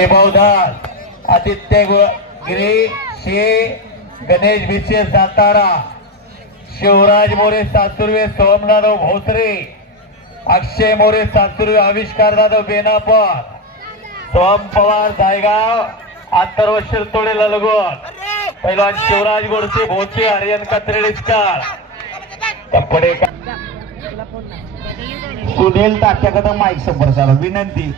वैभवदास आदित्य गिरी श्री गणेश भिसे सातारा शिवराज मोरे सासुर्वे सोमनाथ भोसरे अक्षय मोरे सासुर्वे आविष्कार जाधव बेनापर सोम पवार जायगाव अथर्व शिरतोडे ललगोट पहिलवान शिवराज गोडसे भोचे हरियन कत्रेडीस्कर कपडे सुनील तात्याकडे माईक संपर्क झाला विनंती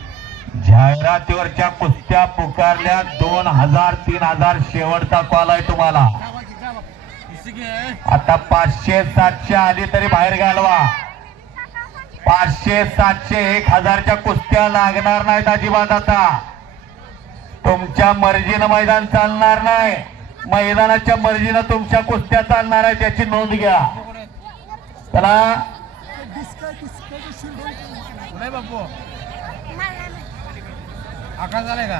जाहिरातीवरच्या कुस्त्या पुकारल्या 2000 3000 शेवटचा कॉल आहे तुम्हाला आता 500 700 आली तरी बाहेर घालवा 500 700 1000च्या कुस्त्या लागणार नाहीत अजिबात आता तुमच्या मर्जीनं मैदान चालणार नाही मैदानाच्या मर्जीनं तुमच्या कुस्त्या चालणार आहे त्याची नोंद घ्या चला आकाश झालाय का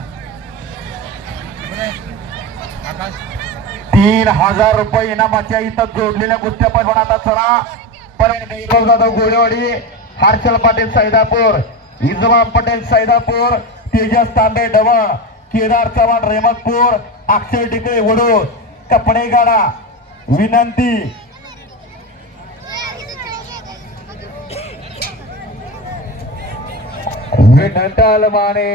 3000 रुपये इनामाच्या इथं जोडलेल्या कुस्त्या पण आता चला परत वैभव जाधव गोळेवाडी हर्षल पाटील सैदापूर इजमाम पटेल सैदापूर तेजस तांबे डवा केदार चव्हाण रेहमतपूर अक्षय टिकळे वडूर कपडे गाडा विनंती विठ्ठल माने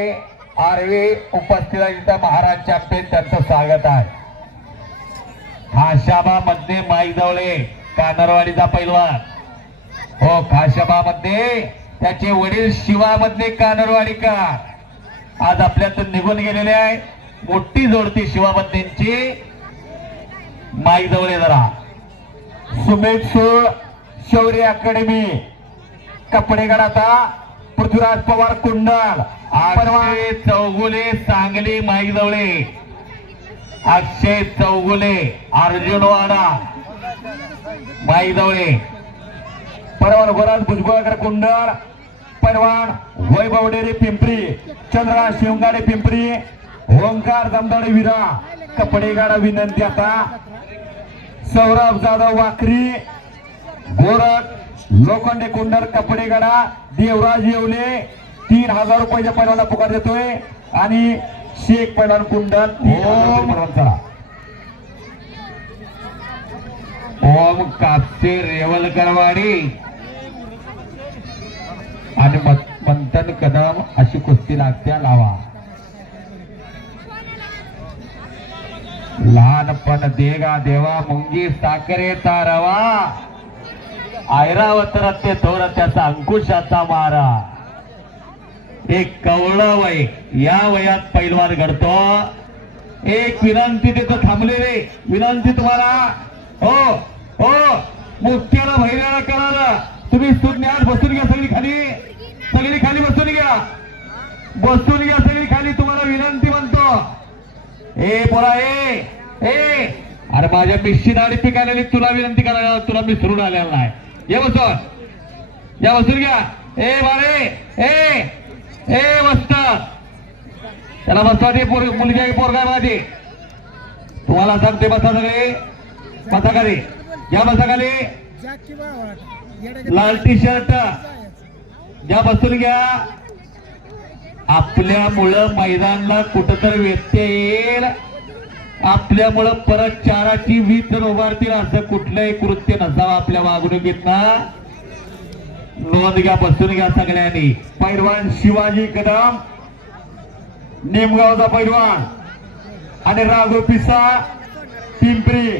आरवे उपस्थित इथं महाराज चॅम्पियन त्यांचं स्वागत आहे खाशाबा मध्ये माईजवळे कानरवाडीचा पैलवान हो खाशाबा मध्ये त्याचे वडील शिवामध्ये कानरवाडीकर आज आपल्यातून निघून गेलेले आहे मोठी जोडती शिवाबद्दींची माईजवळे जरा सुमेध सूळ शौर्य अकॅडमी कपडेगडाचा पृथ्वीराज पवार कुंडल अक्षय चौगुले सांगली माईजवळे अक्षय चौगुले अर्जुनवाडा माईजवळे परवान गोराज भुजबळकर कुंडल परवान वैभव डेरे पिंपरी चंद्रा शिवगाडे पिंपरी ओंकार दमदाडे विरा कपडेगाडा विनंती आता सौरभ जाधव वाकरी गोरख लोखंडे कुंडर कपडेगाडा देवराज येवले 3000 रुपयाच्या पैलवानला पुकार देतोय आणि शेख पैलवान कुंडल ओम कापसे रेवलकरवाडी आणि मंथन कदम अशी कुस्ती लागत्या लावा लहानपण देगा देवा मुंगी साखरेचा रवा ऐरावत ते थोर त्याचा अंकुशाचा मारा एक कवळ वय या वयात पैलवान घडतो एक विनंती तिथं थांबलेले विनंती तुम्हाला हो हो मुख्याला भैराला कळालं तुम्ही सुज्ञात बसून घ्या सगळी खाली बसून घ्या सगळी खाली तुम्हाला विनंती म्हणतो ए पोरा ए अरे माझ्या मिशी दाढी पिकायला तुला विनंती करायला तुला मिसरून आलेला नाही या बसून घ्या ए बारे ए वस्ता त्याला बसवा दे मुलगी आहे पोरगा माझी तुम्हाला सांगते बसा सगळे बसा खाली या बसा खाली लाल टी शर्ट या बसून घ्या आपल्यामुळं मैदानाला कुठंतरी व्यत्यय येईल आपल्यामुळं परत चाराची वीज उभारतील असं कुठलंही कृत्य नसावं आपल्या वागणुकीत ना नोंद घ्या बसून घ्या सगळ्यांनी पैलवान शिवाजी कदम नेमगावचा पैलवान आणि राघव पिसा पिंपरी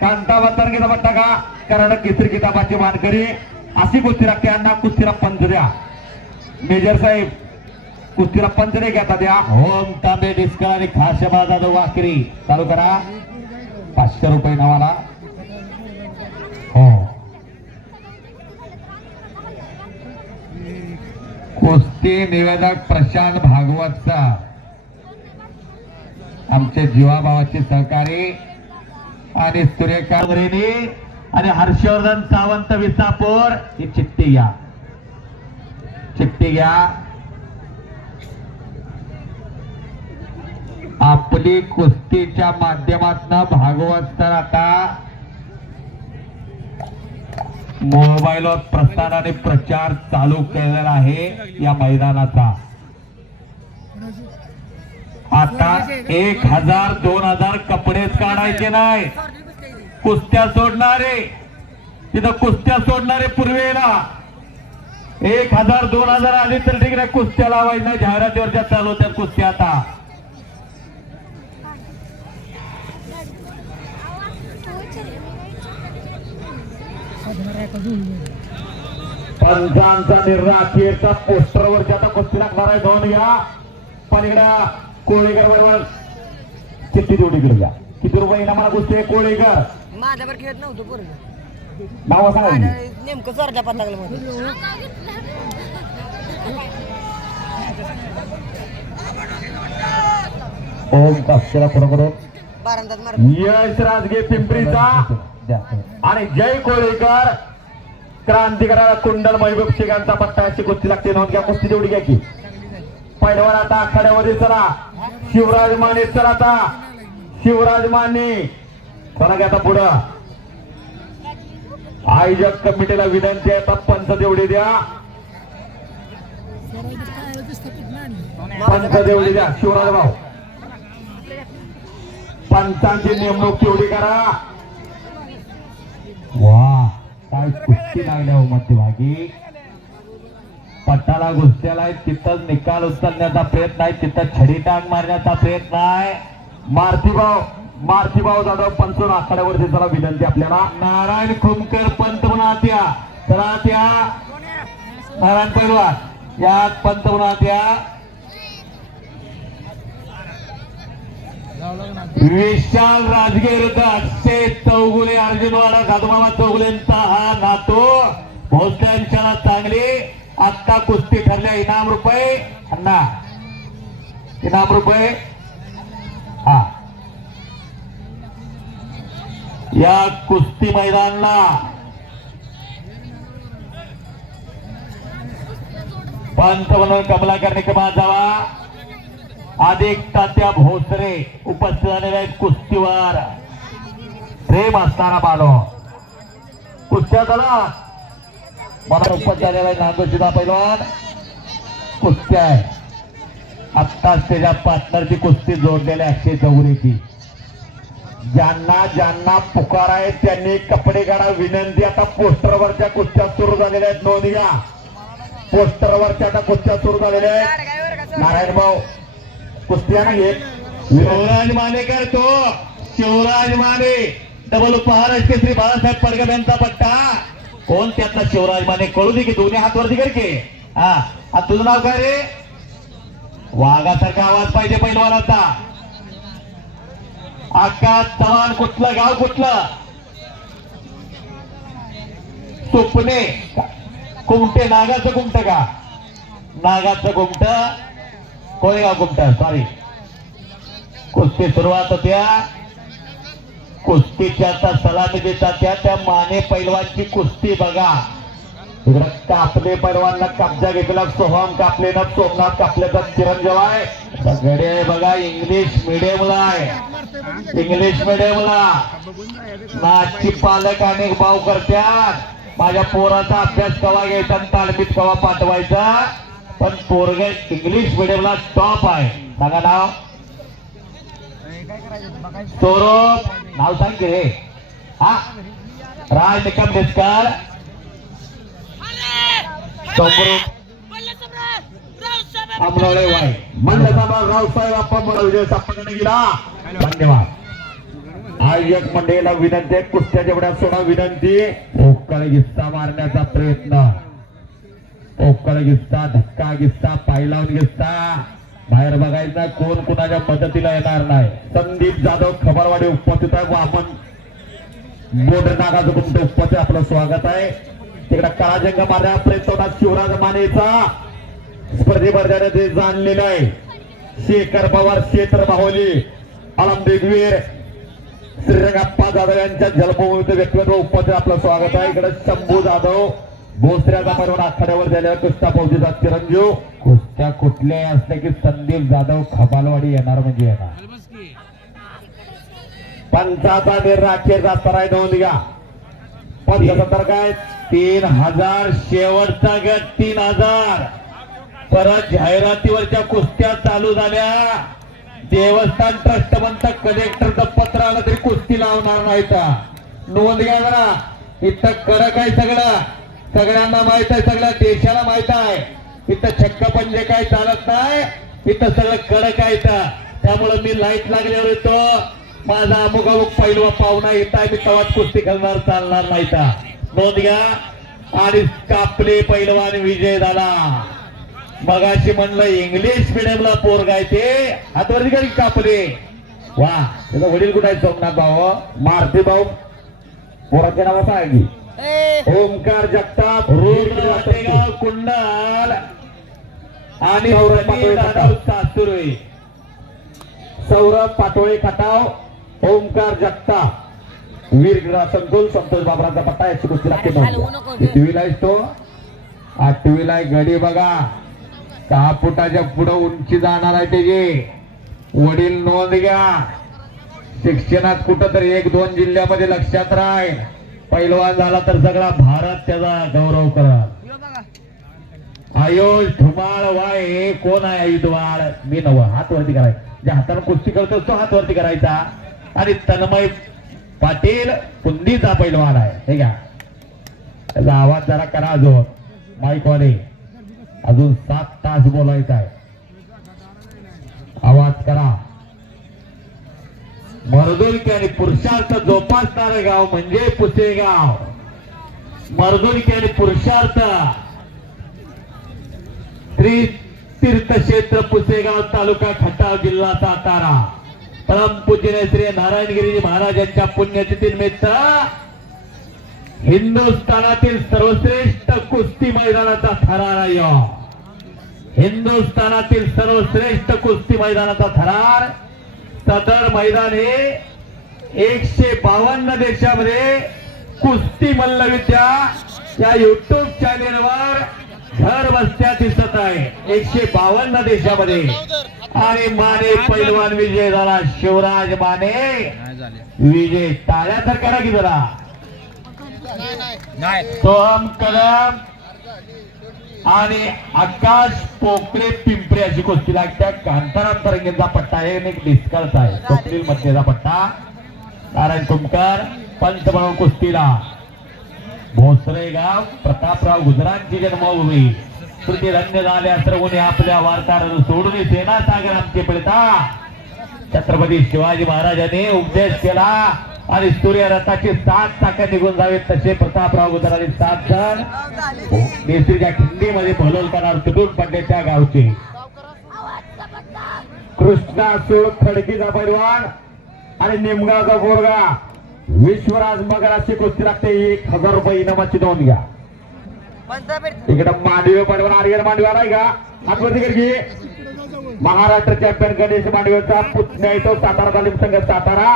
कांताबा तरंगीचा पट्टा का कर्नाटक केसरी किताबाची मानकरी अशी कुस्ती लागते अण्णा कुस्तीला पंच द्या मेजर साहेब कुस्तीला पंच नाही घेता द्या ओम तांबे डिस्कर आणि खाशबा जाधव वाकरी चालू करा 500 रुपये नावाला हो कुस्ती निवेदक प्रशांत भागवतचा आमचे जीवाभावाचे सहकारी आणि सुरेखा आणि हर्षवर्धन सावंत विसापूर ही चिठ्ठी घ्या आपली कुस्तीच्या माध्यमातून भागवत सर आता मोबाईलवर प्रसार आणि प्रचार चालू केलेला आहे या मैदानाचा आता 1000 2000 कपडेच काढायचे नाही. कुस्त्या सोडणारे तिथं कुस्त्या सोडणारे पूर्वेला 1000 2000 आली तर ठीक आहे. कुस्त्या लावायच्या नाही. जाहिरातीवरच्या चालू होत्या कुस्त्या. आता पंचांचा निर्णय अखेरचा पोस्टरवरची आता कुस्ती लागणार आहे. दोन घ्या पलीकडे कोळेकर बरोबर किती जोडी घ्या. किती रुपये इनामाला कुस्ती आहे कोळेकर? माझ्यावर खेळत नव्हतं पूर्ण नाव सांगा नेमकं चर्चा पताकला मध्ये ओम कापसेला कोणाकडून बारांदात मार यश राजगे पिंपरीचा आणि जय कोळेकर क्रांतिकाराला कुंडल महबूब शेखांचा पट्टा अशी कुस्ती लागते. नोंद घ्या. कुस्ती तेवढी घ्या की पहिलवान आता आखाड्यामध्ये चला. शिवराज माने चला. आता शिवराज माने चला घ्या. आता पुढं आयोजक कमिटीला विनंती आहे. आता पंच तेवढी द्या. पंच तेवढी द्या. शिवराज भाऊ पंचांची नेमणूक तेवढी करा. वा काय कुस्ती लागल्या हो मध्यभागी. पट्टाला घुसत्याला तिथंच निकाल उचलण्याचा प्रयत्न आहे. तिथं छडी टांग मारण्याचा प्रयत्न आहे. मारुतीभाऊ जाधव पंचून आखाड्यावरती जरा विनंती आपल्याला. नारायण खुमकर पंत म्हणा त्या जरा त्या नारायण पैलवान या पंत म्हणा त्या. विशाल राजगे विरुद्ध अक्षय चौगुले अर्जुनवाडा गादमामा चौगुलेंचा हा नातो भोसल्यांच्या चांगली आत्ता कुस्ती ठरल्या. इनाम रुपये अण्णा इनाम रुपये. हा या कुस्ती मैदानाला पंच म्हणून कमलाकर निकमा जावा. अधिक तात्या भोसरे उपस्थित झालेले आहेत कुस्तीवर. प्रेम असताना बालो कुस्त्या झाला मला उपस्थित झालेला आहे. नांदोशीदा पैलवान कुस्त्या आहे. आत्ताच त्याच्या पार्टनरची कुस्ती जोडलेल्या अक्षय चौगुलेची. ज्यांना पुकार आहे त्यांनी कपडे काढा. विनंती. आता पोस्टरवरच्या कुस्त्या सुरू झालेल्या आहेत. नोंद घ्या. पोस्टरवरच्या आता कुस्त्या सुरू झालेल्या आहेत. नारायण भाऊ कुस्त्या नाही. शिवराज माने करतो. शिवराज माने डबल उपहार श्री बाळासाहेब पडगम यांचा पट्टा. कोण त्यातला शिवराज माने कळू दे की दोन्ही हात वरती कर की. हा तुझं नाव काय रे? वाघासारखा आवाज पाहिजे पैलवानाचा. आकाश चव्हाण कुठलं गाव कुठलं? सुपणे कुमटे. नागाचं कुमट का? नागाचं कुमट कोळेगाव कुमट. सॉरी. कुस्ती सुरुवात होत्या. कुस्तीच्या सलामी देतात त्या माने पैलवानची कुस्ती बघा. इकडं कापले पैलवानला कब्जा घेतला. सोहम कापले ना सोमनाथ कापलेचा चिरंजीव आहे. गडे बघा इंग्लिश मिडियमला आहे. इंग्लिश मिडियमला नाची पालक अनेक भाव करतात. माझ्या पोराचा अभ्यास कवा घ्यायचा आणि तालमीत कवा पाठवायचा. पण पोरग इंग्लिश मिडियमला टॉप आहे. सांगा नाव. सौरभ नाव सांग की रे. हा राज निकम डेस्कर अमरावळे वाय मंडळ रावसाहेब आपण विजय सापडणे गेला. धन्यवाद. आयोजक मंडळीला विनंती आहे. कुस्त्या जेवढ्या सोडा विनंती. पोकळ गिस्सा मारण्याचा प्रयत्न. पोकळ गिस्सा धक्का गिस्सा पायलावून गिस्सा बाहेर बघायचा. कोण कुणाच्या मदतीला येणार नाही. संदीप जाधव खबरवाडी उपस्थित आहे. वामन बोर्ड नागाचं तुमचं उपस्थित आपलं स्वागत आहे. तिकडे कराजंग मारण्या प्रयत्न शिवराज मानेचा स्पर्धेमध्ये ते जाणलेलं आहे. शेखर पवार क्षेत्र बाहुली अलमदेवीर श्रीरंगप्पा जाधव यांच्या जलभूमीचं व्यक्तित्व उपस्थित आपलं स्वागत आहे. इकडे शंभू जाधव भोसऱ्याचा परिवार आखाड्यावर झालेला कुस्त्या फौजीचा चिरंजीव. कुस्त्या कुठल्याही असल्या की संदीप जाधव खबालवाडी येणार म्हणजे येणार. पंचाचा निर्णय अखेरचा असणार आहे. नोंद घ्या. 75 काय 3000 शेवटचा गट 3000. परत जाहिरातीवरच्या कुस्त्या चालू झाल्या. देवस्थान ट्रस्ट म्हणतं कलेक्टरचं पत्र आलं तरी कुस्ती लावणार नाहीत. नोंद घ्या जरा. इथं कडक आहे सगळं, सगळ्यांना माहित आहे, सगळ्या देशाला माहित आहे. इथं छक्क पंजे काय चालत नाही, इथं सगळं कडक आहे. त्यामुळे मी लाईट लागल्यावर येतो. माझा अमुक अमुक पैलवा पाहुणा येत आहे, मी तवाच कुस्ती खेळणार, चालणार नाही. नोंद घ्या. आणि कापले पैलवान विजय झाला. मगाशी म्हणलं इंग्लिश मिडियमला पोरगा आहे ते हातवरती कधी कापले. वा, त्याचा वडील कुठे आहे? सोमनाथ भाऊ, मारुती भाऊ. पोराचे नाव सांगी ओमकार जगताप, रुद्र कुंडल आणि सासुरे. सौरभ पाटोळे खटाव, ओमकार जगताप, वीर क्रीडा संकुल, संतोष बाबरांचा पट्टा. याची कुस्ती लागते. टीव्हीला तो 8वीला गडी बघा. 6 फुटाच्या पुढे उंची जाणार आहे त्याची. वडील नोंद घ्या. शिक्षणात कुठं तरी 1-2 जिल्ह्यामध्ये लक्षात राहील. पैलवान झाला तर सगळा भारत त्याचा गौरव करत. आयुष धुमाळ वाय. हे कोण आहे आयुष धुमाळ? मी नव. हात वरती करायचा. ज्या हाताने कुस्ती करतो तो हात वरती करायचा. आणि तन्मय पाटील पुंदीचा पैलवान आहे. हे घ्या. त्याचा आवाज जरा करा. अजून माईक वाले अजून 7 तास बोलायचा आहे. आवाज करा. मर्दुलकी आणि पुरुषार्थ जोपासणारे गाव म्हणजे पुसेगाव. मर्दुलकी आणि पुरुषार्थ तीर्थक्षेत्र पुसेगाव, तालुका खटाव, जिल्हा सातारा. परमपूज्य श्री नारायणगिरी महाराजांच्या पुण्यतिथीनिमित्त हिंदुस्थानातील सर्वश्रेष्ठ कुस्ती मैदानाचा थरार आहे. हिंदुस्थानातील सर्वश्रेष्ठ कुस्ती मैदानाचा थरार. सदर मैदान हे 152 देशामध्ये कुस्ती मल्लविद्या या युट्यूब चॅनेलवर घर बसत्या दिसत आहे. 152 देशामध्ये. आणि माने पैलवान विजय झाला. शिवराज माने विजय. टाळ्या तर करा की जरा. सोहम कदम आणि आकाश पोकळे पिंपरे अशी कुस्ती लागत्या. कांताराम पट्टा आहे आणि एक डिस्कल्स आहे. स्वप्नील मध्येचा पट्टा. नारायण कुमकर पंच म्हणून कुस्तीला. भोसरे गाव प्रतापराव गुजरांची जन्मभूमी. कृती रंग झाल्या सर्वने आपल्या वार्ताहर सोडून सेना सागर आमचे पिळता. छत्रपती शिवाजी महाराजांनी उपदेश केला आणि सूर्यरथाची 7 चाकं निघून जावे तसे प्रतापराव गुजरांनी 7 जण नेत्रीच्या खिंडीमध्ये भलोल करणार तुटून पडल्याच्या गावचे. कृष्णा सूळ खडकीचा पैलवान आणि निमगावचा पोरगा विश्वराज मगराची कुस्ती लागते. 1000 रुपये इनामाची नोंद घ्या. इकडे मांडवे पैलवान आर्यन मांडवे आलाय का? हातवरती करकी. महाराष्ट्र चॅम्पियन गणेश मांडवेचा पुतण्या येतो. सातारा तालीम संघ सातारा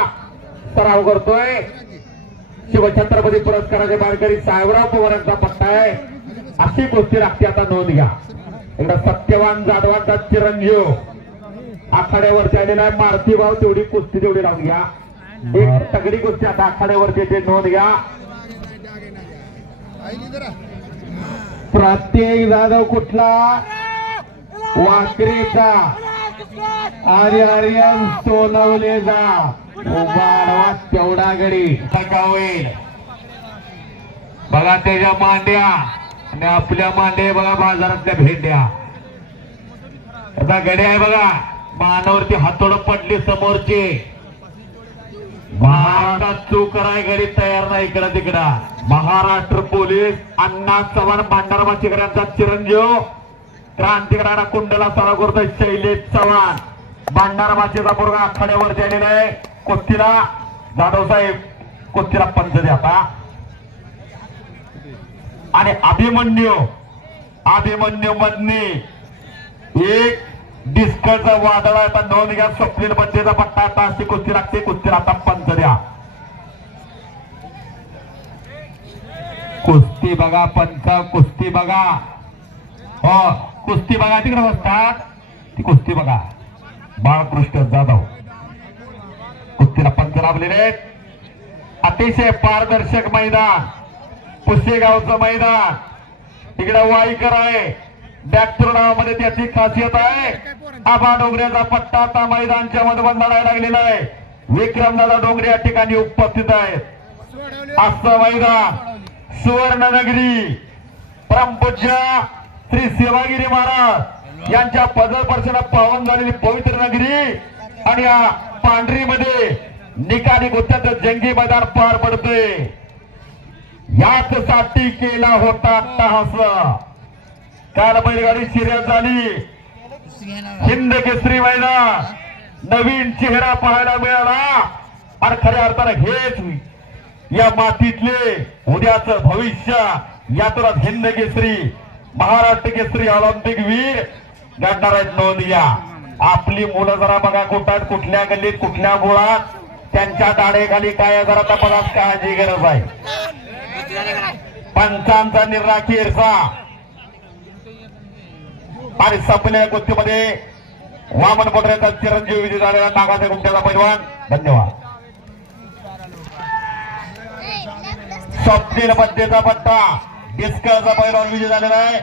सराव करतोय. शिवछत्रपती पुरस्काराचे मानकरी साहेबराव पवारांचा पट्टा आहे. अशी कुस्ती लागते. आता नोंद घ्या. इकडे सत्यवान जाधवांचा चिरंजीव आखाड्यावरती आलेला आहे. मारुती भाव तेवढी कुस्ती तेवढी लावून घ्या. एक तगडी कुस्ती आता आखाड्यावरती येते. नोंद घ्या. प्रत्येक जाधव कुठला? वाकरीचा आणि आर्यन सोनवलेचा. उभारवा तेवढा गडी होईल. बघा त्याच्या मांड्या आणि आपल्या मांड्या बघा बाजारातल्या भेंड्या. आता गडी आहे बघा. मानावरती हातोड पडली समोरची. महाराष्ट्रात चूक कराय गडी तयार नाही. इकडं तिकडं महाराष्ट्र पोलीस अण्णा चव्हाण भांडारबा चिकऱ्यांचा चिरंजीव क्रांतिकारांना कुंडला सराव करतोय. शैलेश चव्हाण भांडारबाचेचा पोरगा आखाड्यावरती आलेला आहे. कुस्तीला जाधव साहेब कुस्तीला पंच द्या आता. आणि अभिमन्यू मधनी एक डिस्कचा वादळ आहे. आता नोंद घ्या. स्वप्नील बंदेचा पट्टा. आता अशी कुस्ती लागते. कुस्तीला आता पंच द्या. कुस्ती बघा. पंच कुस्ती बघा. हो कुस्ती बघा. तिकडे बसतात ती कुस्ती बघा. बाळकृष्ण जाधव कुस्तीला पंच लाभलेले आहेत. अतिशय पारदर्शक मैदान पुसेगावचं मैदान. इकडे वाईकर आहे. डॅक्टर नावामध्ये त्याची खासियत आहे. आबा डोंगऱ्याचा पट्टा आता मैदानच्या मधोमध लढायला लागलेला आहे. विक्रमदादा डोंगरे या ठिकाणी उपस्थित आहेत. असं मैदान सुवर्णनगरी परमपूज्य श्री सेवागिरी महाराज यांच्या पदस्पर्शाने पावन झालेली पवित्र नगरी आणि या पांढरीमध्ये निकाली गुत्त्याचं जंगी मैदान पार पडते. याच साठी केला होता अट्टहास. काल बैलगाडी शर्यत झाली. हिंद केसरी मैदान, नवीन चेहरा पाहायला मिळाला आणि खऱ्या अर्थानं हेच या मातीतले उद्याचं भविष्य. यातूनच हिंद केसरी, महाराष्ट्र केसरी, ऑलिम्पिक वीर घडणार आहेत. नोंद घ्या. आपली मुलं जरा बघा कुठात, कुठल्या गल्लीत, कुठल्या मुळात, त्यांच्या दाढेखाली काय जरा तपास काळजी गरज आहे. पंचांचा निर्राखीरसा आणि संपलेल्या कुस्तीमध्ये वामन पोटऱ्याचा चिरंजीव विजय झालेला नागाच्या गुंट्याचा पैलवान. धन्यवाद. स्वप्नील पद्धतीचा पट्टा डिस्कचा पैलवान विजय झालेला आहे.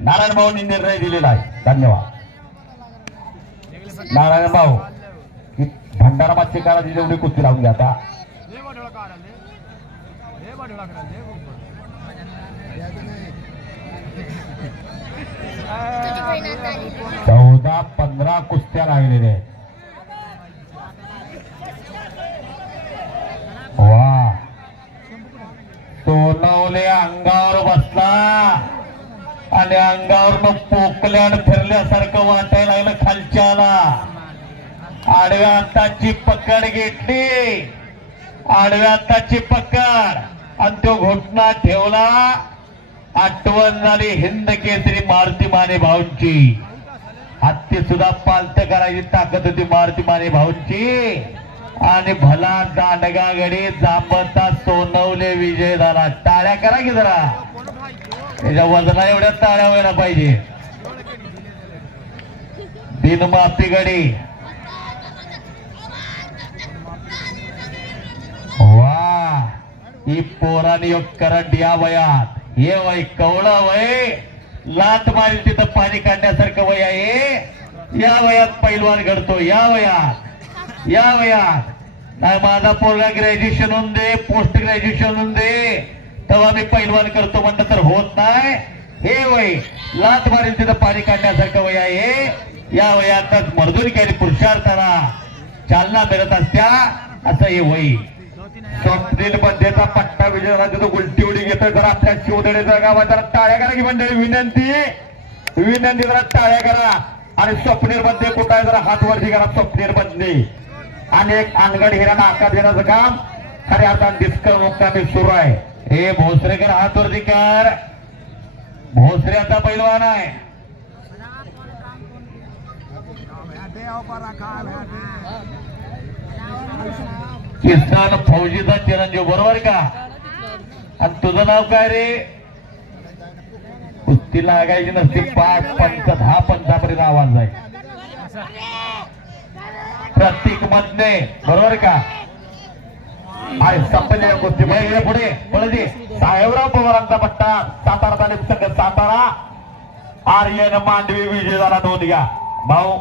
नारायण भाऊंनी निर्णय दिलेला आहे. धन्यवाद नारायण भाऊ. भंडारा मच्छीकाराची जेवढी कुस्ती लावून घ्या आता. 14-15 कुस्त्या लागलेल्या आहेत. वा, सोनवले अंगावर बसला आणि अंगावर पोकल्यान फिरल्यासारखं वाटायला लागलं. खालच्याला आडव्या हाताची पकड घेतली, आडव्या हाताची पकड आणि तो घोटणा ठेवला. आठवण झाली हिंद केसरी मारुती माने भाऊंची. हत्ती सुद्धा पालत करायची ताकद होती मारुती माने भाऊंची. आणि भला दांडगा गडी जांबता सोनवले विजय झाला. टाळ्या करा की जरा, त्याच्या वजना एवढ्या टाळ्या व्हायला पाहिजे. दिनमापी गडी. वा, ही पोराने योग करंट या वयात. हे वय कवळा वय, लात मारी तिथं पाणी काढण्यासारखं वय आहे. या वयात पैलवान घडतो. या वयात नाही. माझा पोरगा ग्रॅज्युएशन होऊन दे, पोस्ट ग्रॅज्युएशन होऊन दे, तेव्हा मी पैलवान करतो म्हणलं तर होत नाही. हे वय लात मारील तिथं पाणी काढण्यासारखं वय आहे. या वयातच मर्दून केली पुरुषार्थाला चालना मिळत असत्या. असं हे वय. स्वप्नील बंदेचा पट्टा विजय झाला. तिथं उलटी उडी घेतोय. जरा आपल्या शिवदडेचा गावात जरा टाळ्या करा की मंडळी. विनंती जरा टाळ्या करा. आणि स्वप्नील बंदे कुठं आहे जरा हात वरती करा. स्वप्नील बंदे आणि एक अनगड हिराणा आकार देण्याचं काम खऱ्या अर्थानं डिस्कल मुक्कामी सुरू आहे. हे भोसरेकर हात वरती कर. भोसऱ्याचा पैलवान आहे. किसान फौजीचा चिरंजीव बरोबर का. आणि तुझं नाव काय रे. कुस्ती लागायची नसती. 5 पंच 10 पंचापर्यंत आवाज आहे. प्रतीक मधने बरोबर का. आणि संपलेल्या कुस्ती पुढे पळजी. साहेबराव पवारांचा पट्टा सातारा तालुक संघ सातारा. आर्यन मांडवी विजय झाला. नोंद घ्या भाऊ.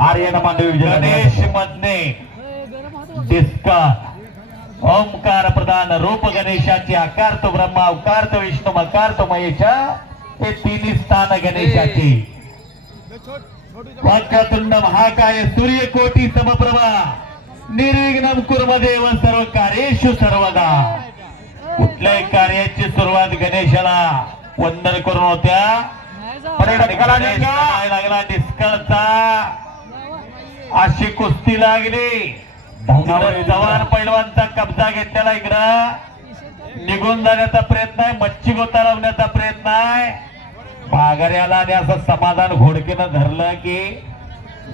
आर्यन मांडवी विजय. गणेश मधने डिस्कस. ओंकार प्रधान रूप गणेशाचे. आकार तो ब्रह्मा, अवकार तो विष्णू, मकार तो महेश. हे तिन्ही स्थान गणेशाची. वाक्यतुंड महाकाय सूर्यकोटी समप्रभा निर्विघ्नं कुर्मदेव सर्व कार्येषु सर्वदा. कुठल्याही कार्याची सुरुवात गणेशाला वंदन करून होत्या. लागला डिस्कलचा. अशी कुस्ती लागली. जवान पैलवानचा कब्जा घेतलेला इकडं निघून जाण्याचा प्रयत्न आहे. मच्छी गोता लावण्याचा प्रयत्न आहे. माघाऱ्याला आणि असं समाधान घोडकीनं धरलं की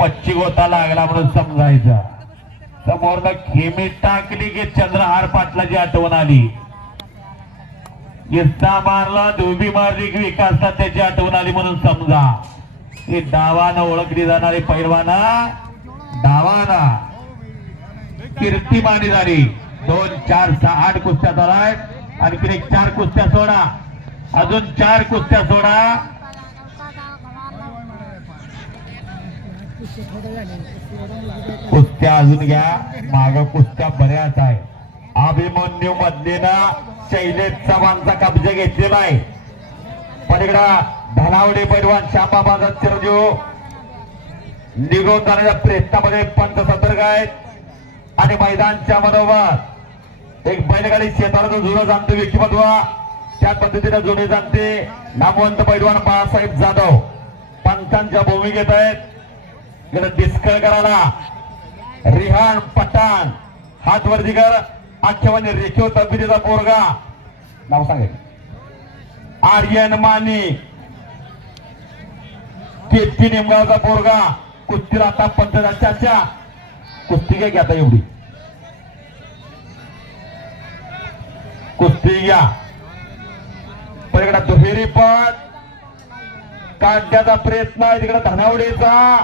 मच्छी गोता लागला म्हणून समजायचं. समोरनं खेमी टाकली की चंद्रहार पाटलाची आठवण आली. गिस्ता मारला, धुबी मारली की विकासला त्याची आठवण आली म्हणून समजा. ही डावानं ओळखली जाणारी पैलवाना डावाना कीर्तिमानी झाली. 2, 4, 6, 8 कुस्त्या झालाय. आणखी एक 4 कुस्त्या सोडा. अजून 4 कुस्त्या सोडा. कुस्त्या अजून घ्या, माग कुस्त्या बऱ्याच आहे. अभिमन्यू मधलेनं शैलेश चव्हाणचा कब्जा घेतलेला आहे. पलीकडा धनावडे पैलवान श्यामाबाजा चिरंजीव निघून जाण्याच्या प्रयत्नामध्ये पंच सतर्क आहेत आणि मैदानच्या मधोमध एक बैलगाडी क्षेत्राचं जुनं जाणते व्यक्तिमत्व, त्या पद्धतीने जुने जाणते नामवंत पैलवान बाळासाहेब जाधव पंचांच्या भूमिकेत आहेत. इकडे डिस्कळ करायला रिहान पठाण, हात वरती कर, आख्यावाने रेखीव तब्येतीचा पोरगा, नाव सांगेल आर्यन माने, केतकी निमगावचा पोरगा, कुस्तीला आता पंचाचा चाचा. कुस्ती घ्या आता एवढी कुस्ती घ्या. पलीकडे दुहेरी पट काढण्याचा प्रयत्न आहे तिकडे धनावडेचा.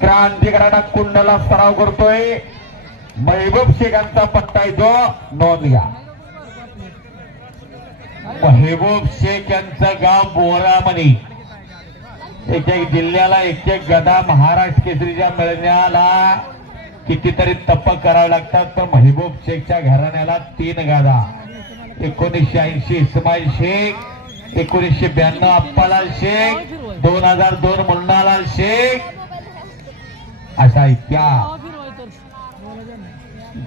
क्रांतिकारांना कुंडला सराव करतोय. महबूब शेखांचा पट्टा आहे तो नोंद घ्या. महबूब शेख यांचं गाव बोरामणी. एक एक जिल्ह्याला एक एक गदा महाराष्ट्र केसरीच्या मिळण्याला कितीतरी तप करावे लागतात, तर महबूब शेखच्या घराण्याला 3 गदा. 1980 इस्माईल शेख, 1992 अप्पालाल शेख, 2002 मुन्नालाल शेख, असा इतिहास.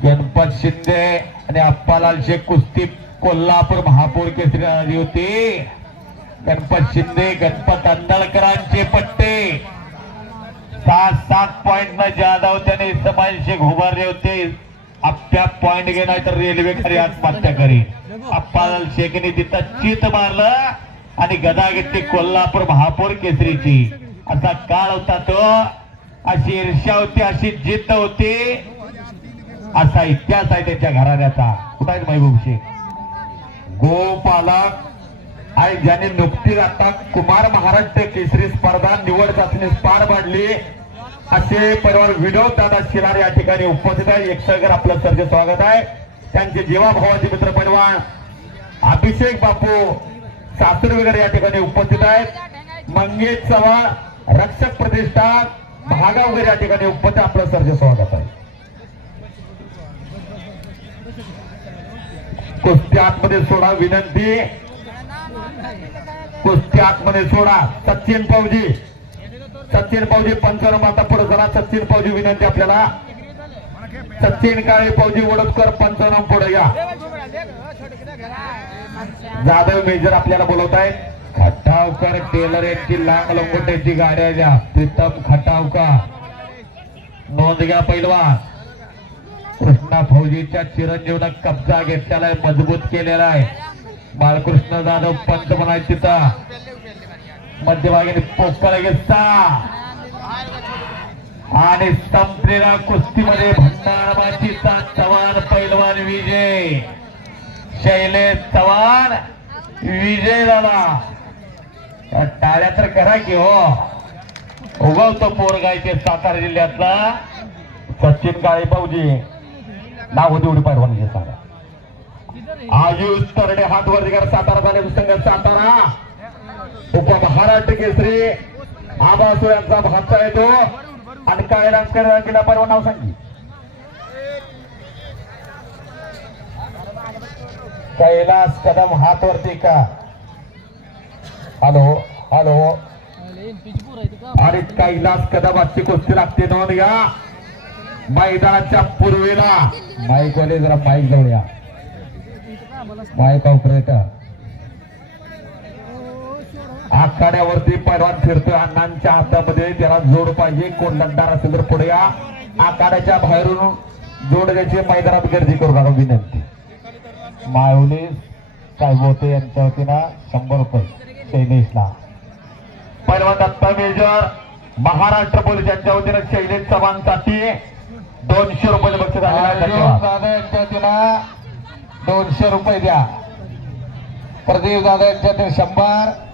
गणपत शिंदे आणि अप्पालाल शेख कुस्ती कोल्हापूर महापौर केसरी आली होती. गणपत शिंदे गणपत अंदळकरांचे पट्टे 7-7 पॉइंट न ज्यादा होते आणि इस्माईल शेख उभारले होते. अप्प्या पॉइंट घेणार तर रेल्वे खरी आत्महत्या करी. अप्पालाल शेखने तिथं चित मारलं आणि गदा घेतली कोल्हापूर महापौर केसरीची. असा काळ होता तो, अशी ईर्ष्या होती, अशी जिद्द होती, असा इतिहास आहे त्याच्या घराण्याचा. कुठं आहे महबूब शेख? गोपालक आणि ज्याने नुकतीच आता कुमार महाराष्ट्र केसरी स्पर्धा निवड चाचणी पार पाडली असे परिवार विनोद दादा शिरार या ठिकाणी उपस्थित आहे. एक सगळं आपलं सरचे स्वागत आहे. त्यांचे जीवाभावाचे मित्र पैलवान अभिषेक बापू सासूर वगैरे या ठिकाणी उपस्थित आहेत. मंगेश चव्हाण रक्षक प्रतिष्ठान महागाव वगैरे या ठिकाणी उपस्थित, आपलं सरचे स्वागत आहे. कुस्ती आतमध्ये सोडा विनंती, कुस्ती आतमध्ये सोडा. सचिन पावजी, सचिन पावजी पंचावन्न आता पुढे झाला. सचिन पावजी विनंती आपल्याला. सचिन काळे पावजी वडोदकर 55 पुढे या. जाधव मेजर आपल्याला बोलवत आहेत. खटावकर टेलर यांची लांग लंगोट्याची गाड्या द्या. प्रीतम खटावकर नोंद घ्या. पैलवान कृष्णा फौजीच्या चिरंजीवनं कब्जा घेतलेला आहे, मजबूत केलेला आहे. बाळकृष्ण जाधव पंच म्हणायचे तिथं मध्यभागी पोकळ घेतला आणि संपलेल्या कुस्तीमध्ये भंडारबाजीचा चव्हाण पैलवान विजय. शैलेश चव्हाण विजय झाला. टाळ्या तर करा की हो. उगवतो पोरगायचे सातारा जिल्ह्यातला सचिन काळे पावजी. नाव होती एवढी पैलवान सांगा. आयुष तरडे हात वरती कर. सातारा झाले संघ सातारा उपमहाराष्ट्र केसरी आबासो यांचा भाचा येतो आणि कैलास केला पैलवान नाव सांगी. कैलास कदम हात वरती का. Hello hello. आणि कैलास कदम आजची कुस्ती लागते. नोंद घ्या. मैदानाच्या पूर्वेला माईक वाले जरा माईक जाऊया. माईक ऑपरेटर आखाड्यावरती पैलवान फिरतोय. अण्णांच्या हातामध्ये त्याला जोड पाहिजे. कोण लढणार असेल तर पुढे या. आखाड्याच्या बाहेरून जोड द्यायची. मैदानात गर्दी करू नका विनंती. मायवली साहेब होते यांच्या वतीनं 100 रुपये. शैलेशला पैलवान दत्ता मेजर महाराष्ट्र पोलीस यांच्या वतीनं शैलेश चव्हाणसाठी 200 रुपये बक्षीस दादा यांच्या वतीनं 200 रुपये द्या. प्रदीप दादा यांच्या 100.